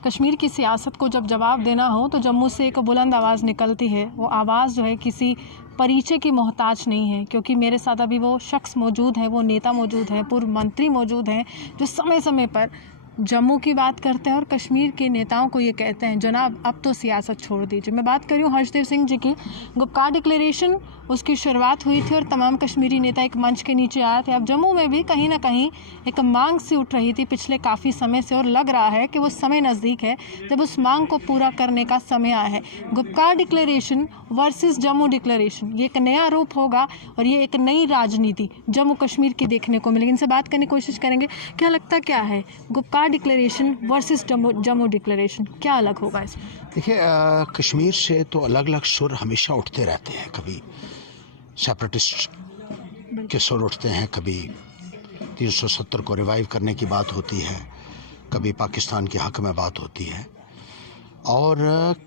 कश्मीर की सियासत को जब जवाब देना हो तो जम्मू से एक बुलंद आवाज़ निकलती है। वो आवाज़ जो है किसी परिचय की मोहताज नहीं है, क्योंकि मेरे साथ अभी वो शख्स मौजूद है, वो नेता मौजूद हैं, पूर्व मंत्री मौजूद हैं, जो समय समय पर जम्मू की बात करते हैं और कश्मीर के नेताओं को ये कहते हैं जनाब अब तो सियासत छोड़ दीजिए। मैं बात कर रही हूँ हर्षदेव सिंह जी की। गुपकार डिक्लेरेशन उसकी शुरुआत हुई थी और तमाम कश्मीरी नेता एक मंच के नीचे आए थे। अब जम्मू में भी कहीं ना कहीं एक मांग सी उठ रही थी पिछले काफ़ी समय से, और लग रहा है कि वो समय नज़दीक है जब उस मांग को पूरा करने का समय आया है। Gupkar declaration versus Jammu declaration, ये एक नया रूप होगा और ये एक नई राजनीति जम्मू कश्मीर की देखने को मिलेगी। इनसे बात करने की कोशिश करेंगे। क्या लगता क्या है, Gupkar declaration versus Jammu declaration, क्या अलग होगा इसमें? देखिए, कश्मीर से तो अलग अलग सुर हमेशा उठते रहते हैं। कभी सेपरेटिस्ट के सुर उठते हैं, कभी 370 को रिवाइव करने की बात होती है, कभी पाकिस्तान के हक में बात होती है, और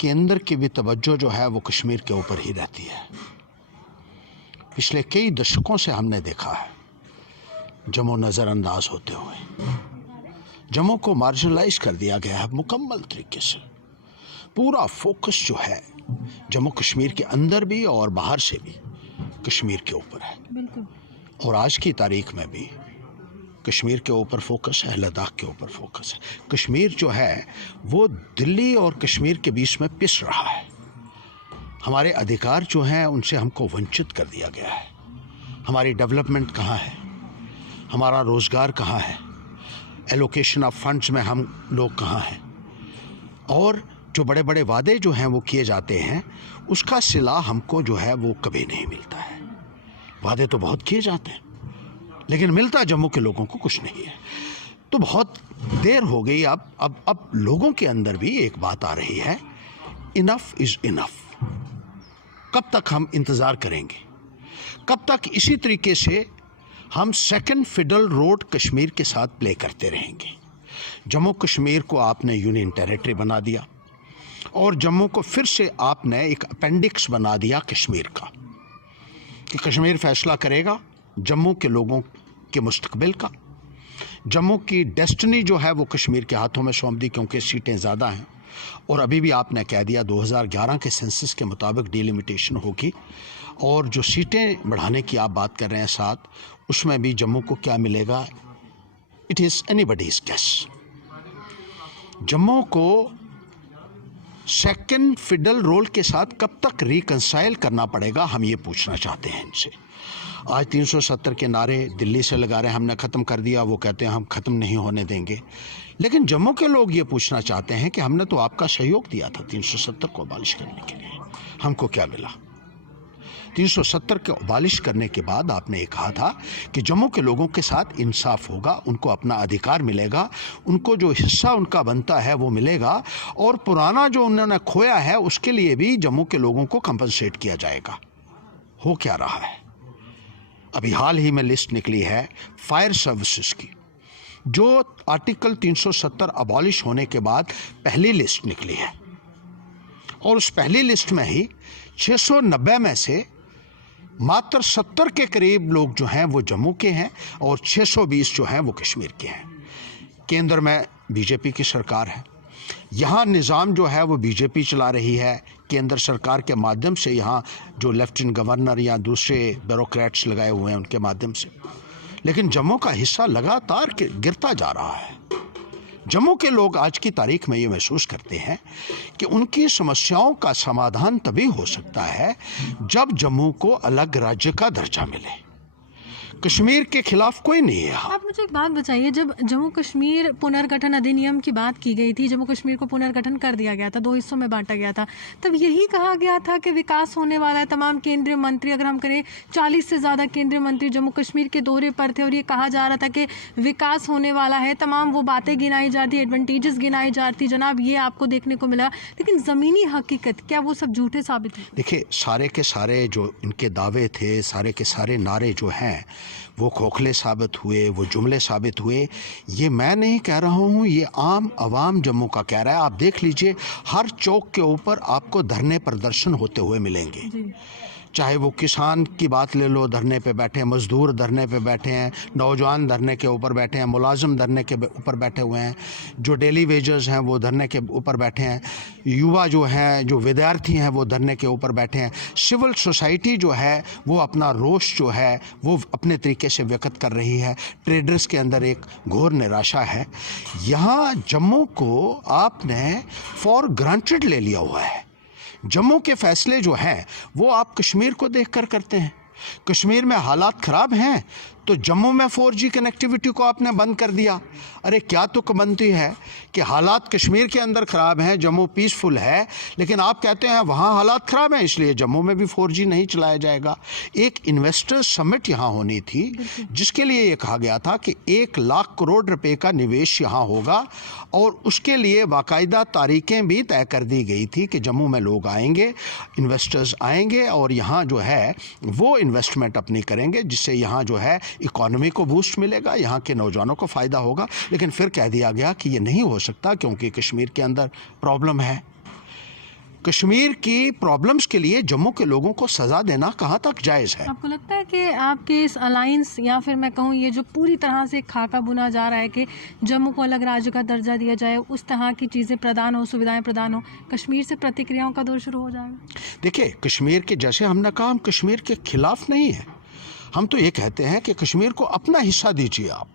केंद्र की भी तवज्जो जो है वो कश्मीर के ऊपर ही रहती है। पिछले कई दशकों से हमने देखा है जम्मू नज़रअंदाज होते हुए। जम्मू को मार्जिनलाइज कर दिया गया है मुकम्मल तरीके से। पूरा फोकस जो है जम्मू कश्मीर के अंदर भी और बाहर से भी कश्मीर के ऊपर है। बिल्कुल। और आज की तारीख में भी कश्मीर के ऊपर फोकस है, लद्दाख के ऊपर फोकस है। कश्मीर जो है वो दिल्ली और कश्मीर के बीच में पिस रहा है। हमारे अधिकार जो हैं उनसे हमको वंचित कर दिया गया है। हमारी डेवलपमेंट कहाँ है, हमारा रोज़गार कहाँ है, एलोकेशन ऑफ फंड्स में हम लोग कहाँ हैं, और जो बड़े बड़े वादे जो हैं वो किए जाते हैं उसका सिला हमको जो है वो कभी नहीं मिलता है। वादे तो बहुत किए जाते हैं लेकिन मिलता जम्मू के लोगों को कुछ नहीं है। तो बहुत देर हो गई। अब लोगों के अंदर भी एक बात आ रही है, इनफ इज़ इनफ। कब तक हम इंतज़ार करेंगे? कब तक इसी तरीके से हम सेकंड फिडल रोड कश्मीर के साथ प्ले करते रहेंगे? जम्मू कश्मीर को आपने यूनियन टेरिटरी बना दिया और जम्मू को फिर से आपने एक अपेंडिक्स बना दिया कश्मीर का, कि कश्मीर फैसला करेगा जम्मू के लोगों के मुस्तकबिल का। जम्मू की डेस्टिनी जो है वो कश्मीर के हाथों में सौंप दी, क्योंकि सीटें ज़्यादा हैं। और अभी भी आपने कह दिया 2011 के सेंसस के मुताबिक डिलिमिटेशन होगी, और जो सीटें बढ़ाने की आप बात कर रहे हैं साथ, उसमें भी जम्मू को क्या मिलेगा, it is anybody's guess. Jammu को सेकंड फिडल रोल के साथ कब तक रिकंसाइल करना पड़ेगा, हम ये पूछना चाहते हैं इनसे। आज 370 के नारे दिल्ली से लगा रहे हैं, हमने ख़त्म कर दिया, वो कहते हैं हम ख़त्म नहीं होने देंगे। लेकिन जम्मू के लोग ये पूछना चाहते हैं कि हमने तो आपका सहयोग दिया था 370 को अबालिश करने के लिए, हमको क्या मिला? 370 को अबालिश करने के बाद आपने ये कहा था कि जम्मू के लोगों के साथ इंसाफ होगा, उनको अपना अधिकार मिलेगा, उनको जो हिस्सा उनका बनता है वो मिलेगा, और पुराना जो उन्होंने खोया है उसके लिए भी जम्मू के लोगों को कंपनसेट किया जाएगा। हो क्या रहा है? अभी हाल ही में लिस्ट निकली है फायर सर्विसेज की, जो आर्टिकल 370 अबॉलिश होने के बाद पहली लिस्ट निकली है, और उस पहली लिस्ट में ही 690 में से मात्र 70 के करीब लोग जो हैं वो जम्मू के हैं और 620 जो हैं वो कश्मीर के हैं। केंद्र में बीजेपी की सरकार है, यहाँ निज़ाम जो है वो बीजेपी चला रही है केंद्र सरकार के माध्यम से, यहाँ जो लेफ्टिनेंट गवर्नर या दूसरे ब्यूरोक्रेट्स लगाए हुए हैं उनके माध्यम से। लेकिन जम्मू का हिस्सा लगातार गिरता जा रहा है। जम्मू के लोग आज की तारीख में ये महसूस करते हैं कि उनकी समस्याओं का समाधान तभी हो सकता है जब जम्मू को अलग राज्य का दर्जा मिले। कश्मीर के खिलाफ कोई नहीं है। आप मुझे एक बात बताइए, जब जम्मू कश्मीर पुनर्गठन अधिनियम की बात की गई थी, जम्मू कश्मीर को पुनर्गठन कर दिया गया था, 2 हिस्सों में बांटा गया था, तब यही कहा गया था कि विकास होने वाला है। तमाम केंद्रीय मंत्री, अगर हम करें 40 से ज़्यादा केंद्रीय मंत्री जम्मू कश्मीर के दौरे पर थे और ये कहा जा रहा था कि विकास होने वाला है। तमाम वो बातें गिनाई जाती, एडवांटेजेस गिनाई जाती, जनाब ये आपको देखने को मिला। लेकिन ज़मीनी हकीकत क्या वो सब झूठे साबित हुए? देखिए, सारे के सारे जो इनके दावे थे, सारे के सारे नारे जो हैं वो खोखले साबित हुए, वो जुमले साबित हुए। ये मैं नहीं कह रहा हूँ, ये आम आवाम जम्मू का कह रहा है। आप देख लीजिए, हर चौक के ऊपर आपको धरने प्रदर्शन होते हुए मिलेंगे। चाहे वो किसान की बात ले लो, धरने पे बैठे हैं, मज़दूर धरने पे बैठे हैं, नौजवान धरने के ऊपर बैठे हैं, मुलाजिम धरने के ऊपर बैठे हुए हैं, जो डेली वेजर्स हैं वो धरने के ऊपर बैठे हैं, युवा जो हैं, जो विद्यार्थी हैं वो धरने के ऊपर बैठे हैं। सिविल सोसाइटी जो है वो अपना रोष जो है वो अपने तरीके से व्यक्त कर रही है। ट्रेडर्स के अंदर एक घोर निराशा है। यहाँ जम्मू को आपने फॉर ग्रांटेड ले लिया हुआ है। जम्मू के फैसले जो हैं वो आप कश्मीर को देखकर करते हैं। कश्मीर में हालात ख़राब हैं तो जम्मू में 4G कनेक्टिविटी को आपने बंद कर दिया। अरे क्या तुकबंदी है कि हालात कश्मीर के अंदर ख़राब हैं, जम्मू पीसफुल है, लेकिन आप कहते हैं वहाँ हालात ख़राब हैं इसलिए जम्मू में भी 4G नहीं चलाया जाएगा। एक इन्वेस्टर समिट यहाँ होनी थी जिसके लिए ये कहा गया था कि 1 लाख करोड़ रुपए का निवेश यहाँ होगा और उसके लिए बाकायदा तारीखें भी तय कर दी गई थी कि जम्मू में लोग आएंगे, इन्वेस्टर्स आएंगे और यहाँ जो है वो इन्वेस्टमेंट अपनी करेंगे, जिससे यहाँ जो है इकॉनमी को बूस्ट मिलेगा, यहाँ के नौजवानों को फ़ायदा होगा। लेकिन फिर कह दिया गया कि ये नहीं हो सकता क्योंकि कश्मीर के अंदर प्रॉब्लम है। कश्मीर की प्रॉब्लम्स के लिए जम्मू के लोगों को सज़ा देना कहाँ तक जायज़ है? आपको लगता है कि आपके इस अलायंस या फिर मैं कहूँ ये जो पूरी तरह से खाका बुना जा रहा है कि जम्मू को अलग राज्य का दर्जा दिया जाए, उस तरह की चीज़ें प्रदान हो, सुविधाएं प्रदान हो, कश्मीर से प्रतिक्रियाओं का दौर शुरू हो जाएगा? देखिए, कश्मीर के जैसे हमने कहा हम कश्मीर के खिलाफ नहीं है। हम तो ये कहते हैं कि कश्मीर को अपना हिस्सा दीजिए, आप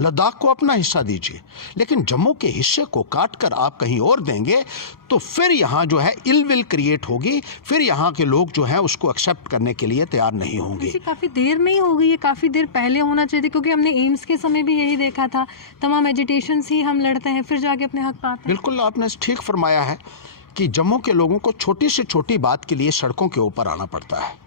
लद्दाख को अपना हिस्सा दीजिए, लेकिन जम्मू के हिस्से को काट कर आप कहीं और देंगे तो फिर यहाँ जो है इल विल क्रिएट होगी, फिर यहाँ के लोग जो हैं उसको एक्सेप्ट करने के लिए तैयार नहीं होंगे। काफ़ी देर नहीं हो गई, ये काफ़ी देर पहले होना चाहिए था, क्योंकि हमने एम्स के समय भी यही देखा था, तमाम एजिटेशंस ही हम लड़ते हैं फिर जाके अपने हक पाते हैं। बिल्कुल आपने ठीक फरमाया है कि जम्मू के लोगों को छोटी से छोटी बात के लिए सड़कों के ऊपर आना पड़ता है।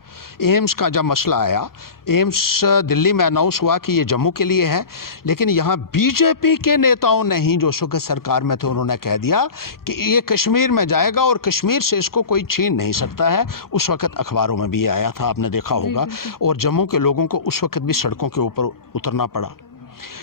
एम्स का जब मसला आया, एम्स दिल्ली में अनाउंस हुआ कि ये जम्मू के लिए है, लेकिन यहाँ बीजेपी के नेताओं ने ही जो सुख सरकार में थे उन्होंने कह दिया कि ये कश्मीर में जाएगा और कश्मीर से इसको कोई छीन नहीं सकता है। उस वक्त अखबारों में भी ये आया था, आपने देखा होगा, और जम्मू के लोगों को उस वक्त भी सड़कों के ऊपर उतरना पड़ा।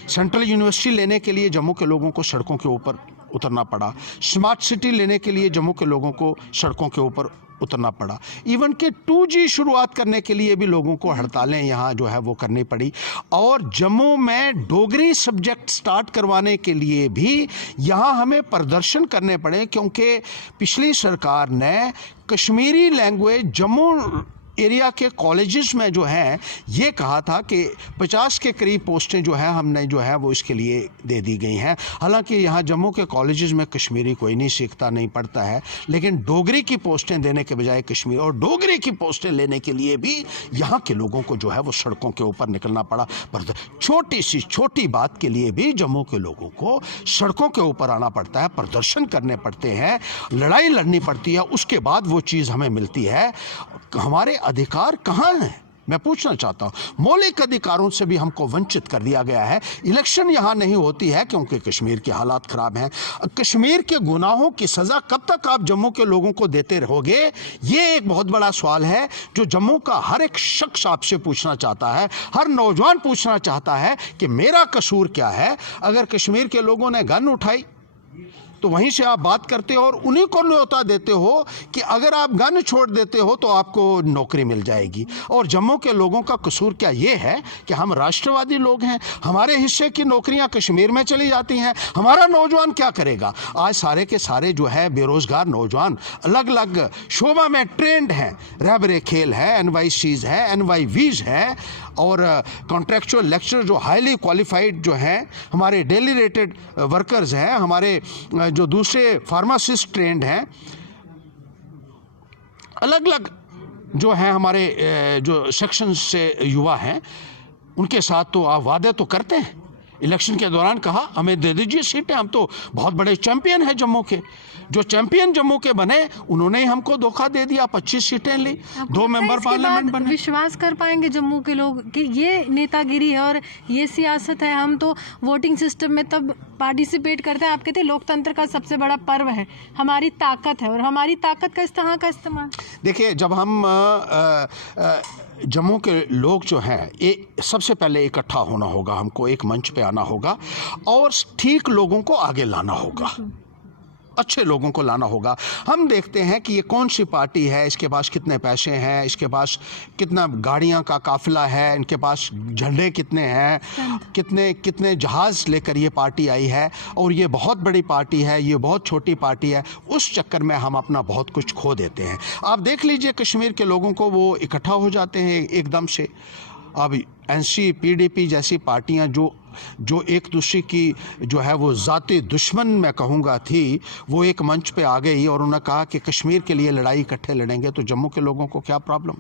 सेंट्रल यूनिवर्सिटी लेने के लिए जम्मू के लोगों को सड़कों के ऊपर उतरना पड़ा। स्मार्ट सिटी लेने के लिए जम्मू के लोगों को सड़कों के ऊपर उतरना पड़ा। इवन के 2G शुरुआत करने के लिए भी लोगों को हड़तालें यहाँ जो है वो करनी पड़ी। और जम्मू में डोगरी सब्जेक्ट स्टार्ट करवाने के लिए भी यहाँ हमें प्रदर्शन करने पड़े, क्योंकि पिछली सरकार ने कश्मीरी लैंग्वेज जम्मू एरिया के कॉलेजेस में जो है ये कहा था कि 50 के करीब पोस्टें जो है हमने जो है वो इसके लिए दे दी गई हैं। हालांकि यहाँ जम्मू के कॉलेजेस में कश्मीरी कोई नहीं सीखता, नहीं पढ़ता है, लेकिन डोगरी की पोस्टें देने के बजाय कश्मीर और डोगरी की पोस्टें लेने के लिए भी यहाँ के लोगों को जो है वो सड़कों के ऊपर निकलना पड़ा। पर छोटी सी छोटी बात के लिए भी जम्मू के लोगों को सड़कों के ऊपर आना पड़ता है, प्रदर्शन करने पड़ते हैं, लड़ाई लड़नी पड़ती है, उसके बाद वो चीज़ हमें मिलती है। हमारे अधिकार कहाँ हैं? मैं पूछना चाहता हूँ। मौलिक अधिकारों से भी हमको वंचित कर दिया गया है। इलेक्शन यहाँ नहीं होती है क्योंकि कश्मीर के हालात ख़राब हैं। कश्मीर के गुनाहों की सज़ा कब तक आप जम्मू के लोगों को देते रहोगे, ये एक बहुत बड़ा सवाल है जो जम्मू का हर एक शख्स आपसे पूछना चाहता है। हर नौजवान पूछना चाहता है कि मेरा कसूर क्या है। अगर कश्मीर के लोगों ने गन उठाई तो वहीं से आप बात करते हो और उन्हीं को न्योता देते हो कि अगर आप गन छोड़ देते हो तो आपको नौकरी मिल जाएगी। और जम्मू के लोगों का कसूर क्या ये है कि हम राष्ट्रवादी लोग हैं, हमारे हिस्से की नौकरियां कश्मीर में चली जाती हैं, हमारा नौजवान क्या करेगा? आज सारे के सारे जो है बेरोज़गार नौजवान अलग अलग शोबा में ट्रेंड हैं। रहबरे खेल है, NYCs है, NYVs है, और कॉन्ट्रैक्चुअल लेक्चर जो हाईली क्वालिफाइड जो हैं, हमारे डेली रेटेड वर्कर्स हैं, हमारे जो दूसरे फार्मासिस्ट ट्रेंड हैं, अलग अलग जो हैं हमारे जो सेक्शन से युवा हैं, उनके साथ तो आप वादे तो करते हैं। इलेक्शन के दौरान कहा हमें दे दीजिए सीटें, हम तो बहुत बड़े चैंपियन हैं जम्मू के। जो चैंपियन जम्मू के बने उन्होंने ही हमको धोखा दे दिया, 25 सीटें ली, 2 मेंबर पार्लियामेंट बने। विश्वास कर पाएंगे जम्मू के लोग कि ये नेतागिरी है और ये सियासत है? हम तो वोटिंग सिस्टम में तब पार्टिसिपेट करते हैं। आप कहते हैं लोकतंत्र का सबसे बड़ा पर्व है, हमारी ताकत है, और हमारी ताकत का इस तरह का इस्तेमाल। देखिए, जब हम जम्मू के लोग जो हैं, ये सबसे पहले इकट्ठा होना होगा, हमको एक मंच पे आना होगा और ठीक लोगों को आगे लाना होगा। अच्छे लोगों को लाना होगा। हम देखते हैं कि ये कौन सी पार्टी है, इसके पास कितने पैसे हैं, इसके पास कितना गाड़ियां का काफिला है, इनके पास झंडे कितने हैं, कितने कितने जहाज़ लेकर ये पार्टी आई है, और ये बहुत बड़ी पार्टी है, ये बहुत छोटी पार्टी है। उस चक्कर में हम अपना बहुत कुछ खो देते हैं। आप देख लीजिए कश्मीर के लोगों को वो इकट्ठा हो जाते हैं एकदम से। अब एनसी पीडीपी जैसी पार्टियां जो एक दूसरे की जो है वो ज़ाती दुश्मन मैं कहूँगा थी, वो एक मंच पे आ गई और उन्होंने कहा कि कश्मीर के लिए लड़ाई इकट्ठे लड़ेंगे। तो जम्मू के लोगों को क्या प्रॉब्लम?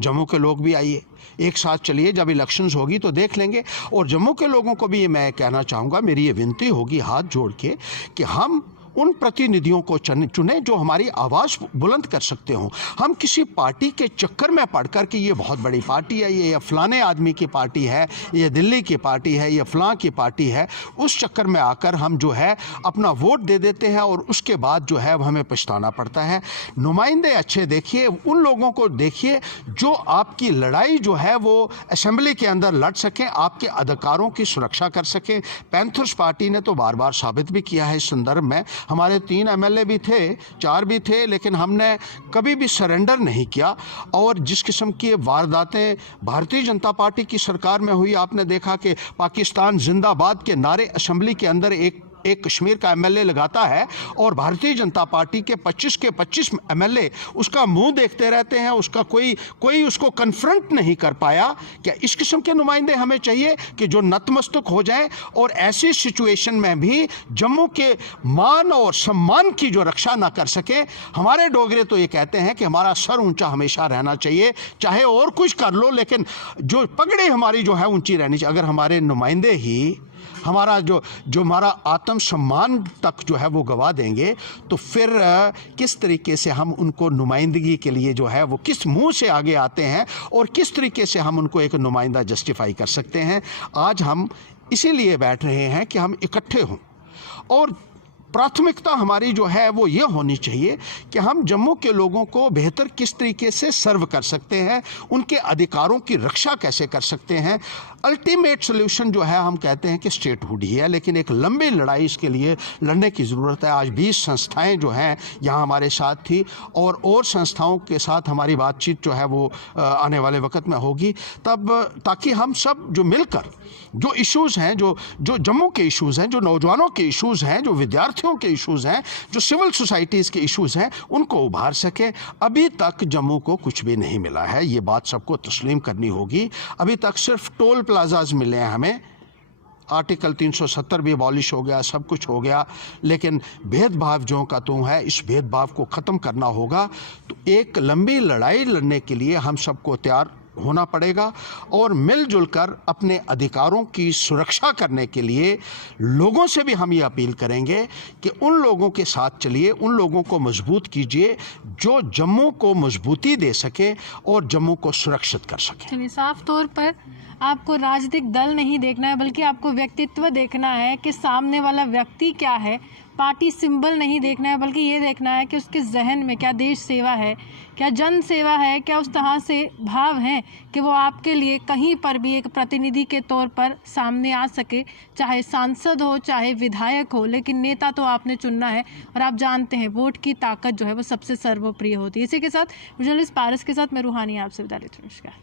जम्मू के लोग भी आइए, एक साथ चलिए, जब इलेक्शंस होगी तो देख लेंगे। और जम्मू के लोगों को भी ये मैं कहना चाहूँगा, मेरी ये विनती होगी हाथ जोड़ के कि हम उन प्रतिनिधियों को चुने जो हमारी आवाज़ बुलंद कर सकते हों। हम किसी पार्टी के चक्कर में पड़कर कि ये बहुत बड़ी पार्टी है, ये फलाने आदमी की पार्टी है, ये दिल्ली की पार्टी है, ये फलां की पार्टी है, उस चक्कर में आकर हम जो है अपना वोट दे देते हैं और उसके बाद जो है हमें पछताना पड़ता है। नुमाइंदे अच्छे देखिए, उन लोगों को देखिए जो आपकी लड़ाई जो है वो असेंबली के अंदर लड़ सकें, आपके अधिकारों की सुरक्षा कर सकें। पैंथर्स पार्टी ने तो बार बार साबित भी किया है इस संदर्भ में। हमारे 3 एमएलए भी थे, 4 भी थे, लेकिन हमने कभी भी सरेंडर नहीं किया। और जिस किस्म की वारदातें भारतीय जनता पार्टी की सरकार में हुई, आपने देखा कि पाकिस्तान जिंदाबाद के नारे असेंबली के अंदर एक कश्मीर का एमएलए लगाता है और भारतीय जनता पार्टी के 25 के 25 एमएलए उसका मुंह देखते रहते हैं, उसका कोई उसको कन्फ्रंट नहीं कर पाया। क्या इस किस्म के नुमाइंदे हमें चाहिए कि जो नतमस्तक हो जाएं और ऐसी सिचुएशन में भी जम्मू के मान और सम्मान की जो रक्षा ना कर सके? हमारे डोगरे तो ये कहते हैं कि हमारा सर ऊंचा हमेशा रहना चाहिए, चाहे और कुछ कर लो, लेकिन जो पगड़ी हमारी जो है ऊंची रहनी चाहिए। अगर हमारे नुमाइंदे ही हमारा जो हमारा आत्मसम्मान तक जो है वो गवा देंगे, तो फिर किस तरीके से हम उनको नुमाइंदगी के लिए जो है वो किस मुंह से आगे आते हैं और किस तरीके से हम उनको एक नुमाइंदा जस्टिफाई कर सकते हैं? आज हम इसीलिए बैठ रहे हैं कि हम इकट्ठे हों और प्राथमिकता हमारी जो है वो ये होनी चाहिए कि हम जम्मू के लोगों को बेहतर किस तरीके से सर्व कर सकते हैं, उनके अधिकारों की रक्षा कैसे कर सकते हैं। अल्टीमेट सोल्यूशन जो है हम कहते हैं कि स्टेटहुड ही है, लेकिन एक लंबी लड़ाई इसके लिए लड़ने की ज़रूरत है। आज 20 संस्थाएं जो हैं यहाँ हमारे साथ थी और संस्थाओं के साथ हमारी बातचीत जो है वो आने वाले वक्त में होगी, तब ताकि हम सब जो मिलकर जो इश्यूज़ हैं, जो जम्मू के इश्यूज़ हैं, जो नौजवानों के इश्यूज़ हैं, जो विद्यार्थियों के इश्यूज़ हैं, जो सिविल सोसाइटीज़ के इश्यूज़ हैं, उनको उभार सके। अभी तक जम्मू को कुछ भी नहीं मिला है, ये बात सबको तस्लीम करनी होगी। अभी तक सिर्फ टोल प्लाजाज मिले हैं हमें, आर्टिकल 370 भी अबॉलिश हो गया, सब कुछ हो गया, लेकिन भेदभाव जो का तो है, इस भेदभाव को ख़त्म करना होगा। तो एक लंबी लड़ाई लड़ने के लिए हम सबको तैयार होना पड़ेगा और मिलजुल कर अपने अधिकारों की सुरक्षा करने के लिए लोगों से भी हम ये अपील करेंगे कि उन लोगों के साथ चलिए, उन लोगों को मजबूत कीजिए जो जम्मू को मजबूती दे सके और जम्मू को सुरक्षित कर सके। चलिए, साफ तौर पर आपको राजनीतिक दल नहीं देखना है, बल्कि आपको व्यक्तित्व देखना है कि सामने वाला व्यक्ति क्या है। पार्टी सिंबल नहीं देखना है, बल्कि ये देखना है कि उसके जहन में क्या देश सेवा है, क्या जन सेवा है, क्या उस तरह से भाव हैं कि वो आपके लिए कहीं पर भी एक प्रतिनिधि के तौर पर सामने आ सके, चाहे सांसद हो चाहे विधायक हो। लेकिन नेता तो आपने चुनना है और आप जानते हैं वोट की ताकत जो है वो सबसे सर्वप्रिय होती है। इसी के साथ जर्नलिस्ट पारस के साथ मैं रूहानी आपसे विदा लेती हूं। नमस्कार।